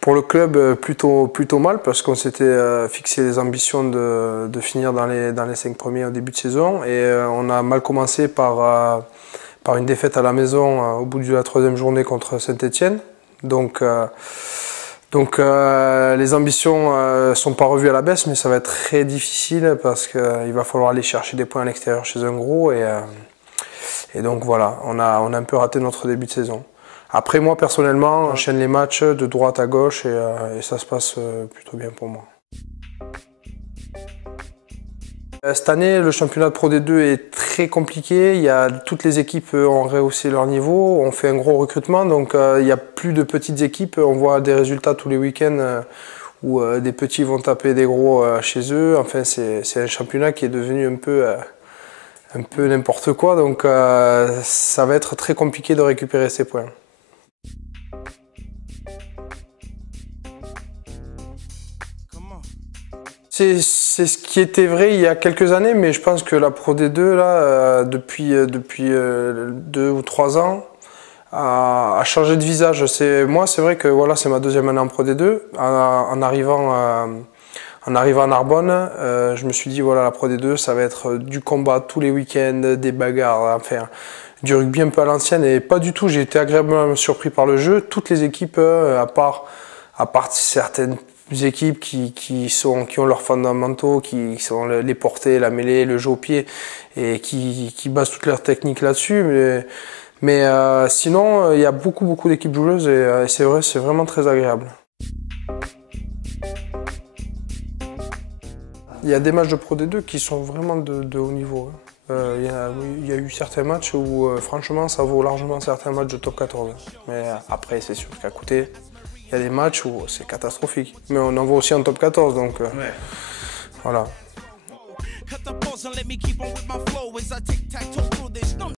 Pour le club, plutôt mal parce qu'on s'était fixé les ambitions de finir dans les 5 premiers au début de saison et on a mal commencé par une défaite à la maison au bout de la 3e journée contre Saint-Étienne. Donc les ambitions ne sont pas revues à la baisse, mais ça va être très difficile parce qu'il va falloir aller chercher des points à l'extérieur chez un gros et donc voilà, on a un peu raté notre début de saison. Après moi personnellement, j'enchaîne les matchs de droite à gauche et ça se passe plutôt bien pour moi. Cette année, le championnat de Pro D2 est très compliqué. Toutes les équipes ont rehaussé leur niveau, on fait un gros recrutement, donc il n'y a plus de petites équipes. On voit des résultats tous les week-ends où des petits vont taper des gros chez eux. Enfin, c'est un championnat qui est devenu un peu n'importe quoi, donc ça va être très compliqué de récupérer ces points. C'est ce qui était vrai il y a quelques années, mais je pense que la Pro D2, là, depuis 2 ou 3 ans, a changé de visage. Moi, c'est vrai que voilà, c'est ma 2e année en Pro D2. En arrivant à Narbonne, je me suis dit, voilà, la Pro D2, ça va être du combat tous les week-ends, des bagarres, enfin, du rugby un peu à l'ancienne, et pas du tout. J'ai été agréablement surpris par le jeu. Toutes les équipes, à part certaines équipes qui ont leurs fondamentaux, qui sont les portées, la mêlée, le jeu au pied, et qui basent toute leur technique là-dessus. Mais sinon, il y a beaucoup d'équipes joueuses et c'est vrai, c'est vraiment très agréable. Il y a des matchs de Pro D2 qui sont vraiment de haut niveau. Il y a eu certains matchs où franchement ça vaut largement certains matchs de top 14. Mais après c'est sûr qu'à côté, il y a des matchs où c'est catastrophique. Mais on en voit aussi en top 14, donc voilà.